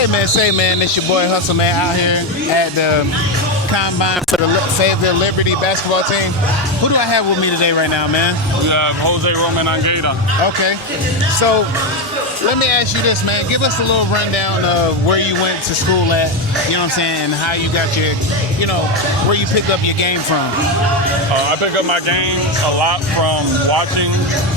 Hey man, it's your boy Hustle man out here at the combine for the Fayetteville Liberty basketball team. Who do I have with me today right now, man? We have Roman Angueira. Okay, so let me ask you this, man. Give us a little rundown of where you went to school at, you know what I'm saying, and how you got your, where you picked up your game from. I pick up my game a lot from watching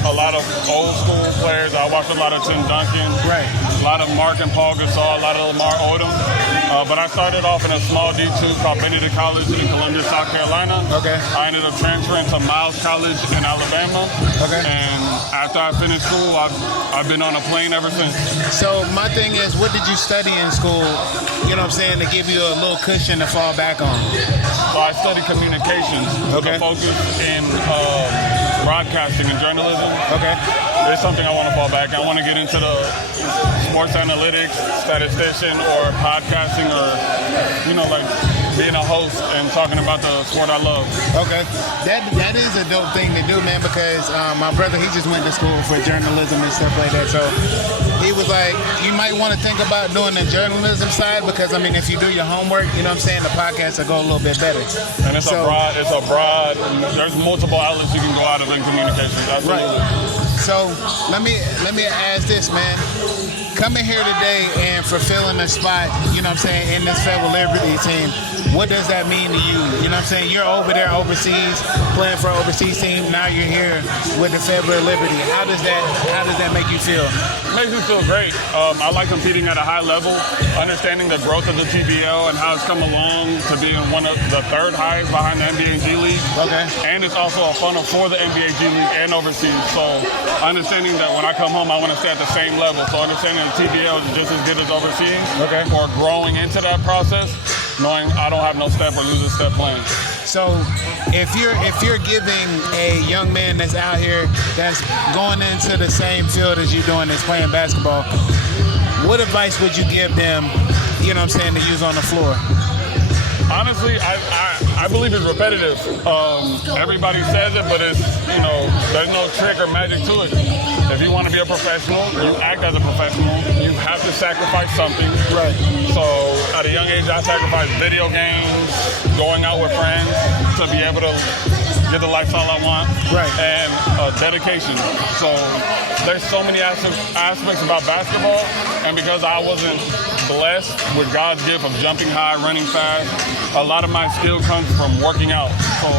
a lot of old school players. I watched a lot of Tim Duncan, Right. a lot of Mark and Paul Gasol, a lot of Lamar Odom. But I started off in a small D2 called Benedict College in Columbia, South Carolina. Okay. I ended up transferring to Miles College in Alabama. Okay. And after I finished school, I've been on a plane ever since. So my thing is, what did you study in school, you know what I'm saying, to give you a little cushion to fall back on? So I studied communications with Okay. a focus in broadcasting and journalism. Okay. It's something I want to fall back. I want to get into the sports analytics, statistician, or podcasting, or like being a host and talking about the sport I love. Okay, that is a dope thing to do, man. Because my brother, he just went to school for journalism and stuff like that. So he was like, you might want to think about doing the journalism side because if you do your homework, you know what I'm saying, the podcast will go a little bit better. And it's a broad. There's multiple outlets you can go out of in communications. Absolutely. Right. So let me ask this, man. Coming here today and fulfilling a spot, you know what I'm saying, in this Fayetteville Liberty team, what does that mean to you? You know what I'm saying? You're over there overseas, playing for an overseas team. Now you're here with the Fayetteville Liberty. How does that make you feel? It makes me feel great. I like competing at a high level, understanding the growth of the TBL and how it's come along to being one of the third highest behind the NBA G League. Okay. And it's also a funnel for the NBA G League and overseas. So understanding that when I come home, I want to stay at the same level. So understanding the TBL is just as good as overseas. Okay. Or growing into that process, knowing I don't have no step or lose a step playing. So if you're giving a young man that's out here that's going into the same field as you doing, that's playing basketball, what advice would you give them, you know what I'm saying, to use on the floor? Honestly, I believe it's repetitive. Everybody says it, but it's, there's no trick or magic to it. If you want to be a professional, you act as a professional. You have to sacrifice something. Right. So at a young age, I sacrificed video games, going out with friends to be able to get the lifestyle I want. Right. And dedication. So there's so many aspects about basketball, and because I wasn't blessed with God's gift of jumping high, running fast, a lot of my skill comes from working out. So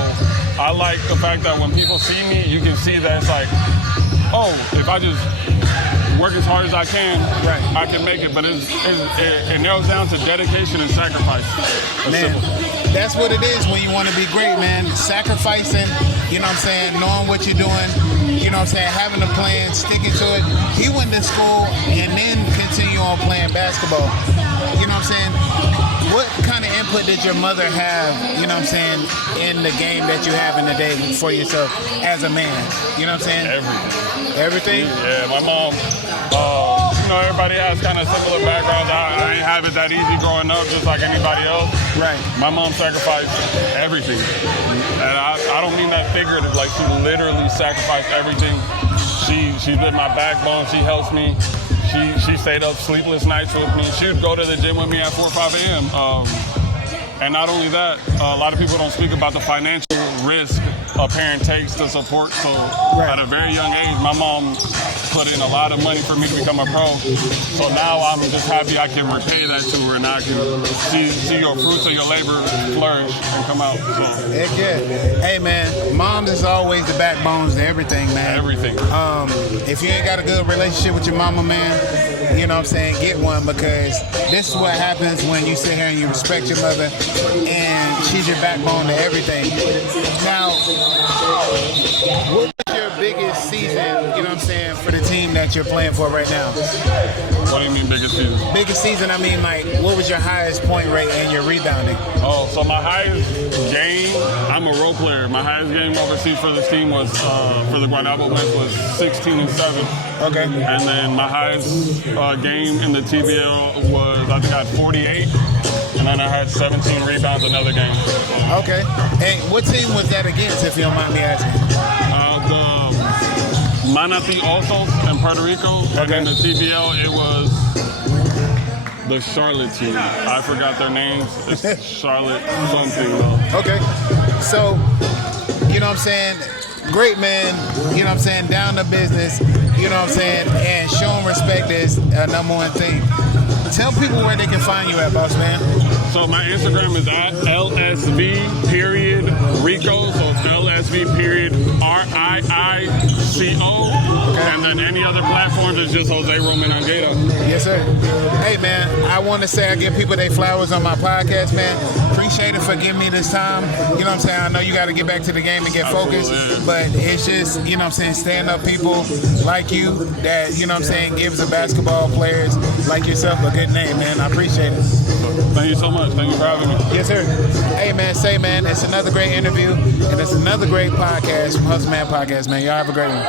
I like the fact that when people see me, you can see that it's like, oh, if I just work as hard as I can, right, I can make it. But it narrows down to dedication and sacrifice. Man, that's what it is when you want to be great, man. Sacrificing, you know what I'm saying, knowing what you're doing, you know what I'm saying, having a plan, sticking to it. He went to school and then continue on playing basketball. You know what I'm saying? What kind of input did your mother have, you know what I'm saying, in the game that you have in the day for yourself as a man? You know what I'm saying? Everything? Everything? Yeah, my mom, everybody has kind of similar backgrounds. I ain't have it that easy growing up, just like anybody else. Right. My mom sacrificed everything. And I don't mean that figurative, like she literally sacrificed everything. She's been my backbone, she helps me. She stayed up sleepless nights with me. She would go to the gym with me at 4 or 5 a.m. And not only that, a lot of people don't speak about the financial risk a parent takes to support. So at a very young age, my mom put in a lot of money for me to become a pro. So now I'm just happy I can repay that to her and I can see your fruits of your labor flourish and come out. So. Heck yeah. Hey man, moms is always the backbones to everything, man. Everything. If you ain't got a good relationship with your mama, man, you know what I'm saying, get one, because this is what happens when you sit here and you respect your mother and she's your backbone to everything. Now, what is your biggest season, you know what I'm saying, for the team that you're playing for right now? What do you mean biggest season? Biggest season, I mean, like, what was your highest point rate and your rebounding? Oh, so my highest game, I'm a role player. My highest game overseas for this team was, for the Guanabo Mets, was 16-7. Okay. And then my highest game in the TBL was, I think I had 48. And then I had 17 rebounds another game. Okay. And what team was that against, if you don't mind me asking? The Manatee Osos in Puerto Rico. And Okay. in the TBL, it was the Charlotte team. I forgot their names. It's Charlotte something though. Okay. So, you know what I'm saying? Great man, you know what I'm saying? Down to business, you know what I'm saying? And showing respect is number one thing. Tell people where they can find you at, boss man. So my Instagram is at LSV.Rico. So it's LSV.RIICO. Okay. And then any other platforms is just Jose Roman Angueira. Yes, sir. Hey, man, I want to say I give people their flowers on my podcast, man. Appreciate it for giving me this time. You know what I'm saying? I know you got to get back to the game and get focused, but it's just, you know what I'm saying, stand-up people like you that, you know what I'm saying, gives the basketball players like yourself a good name, man. I appreciate it. Thank you so much. Thank you for having me. Yes, sir. Hey, man, it's another great interview, and it's another great podcast from Hustle Man Podcast, man. Y'all have a great one.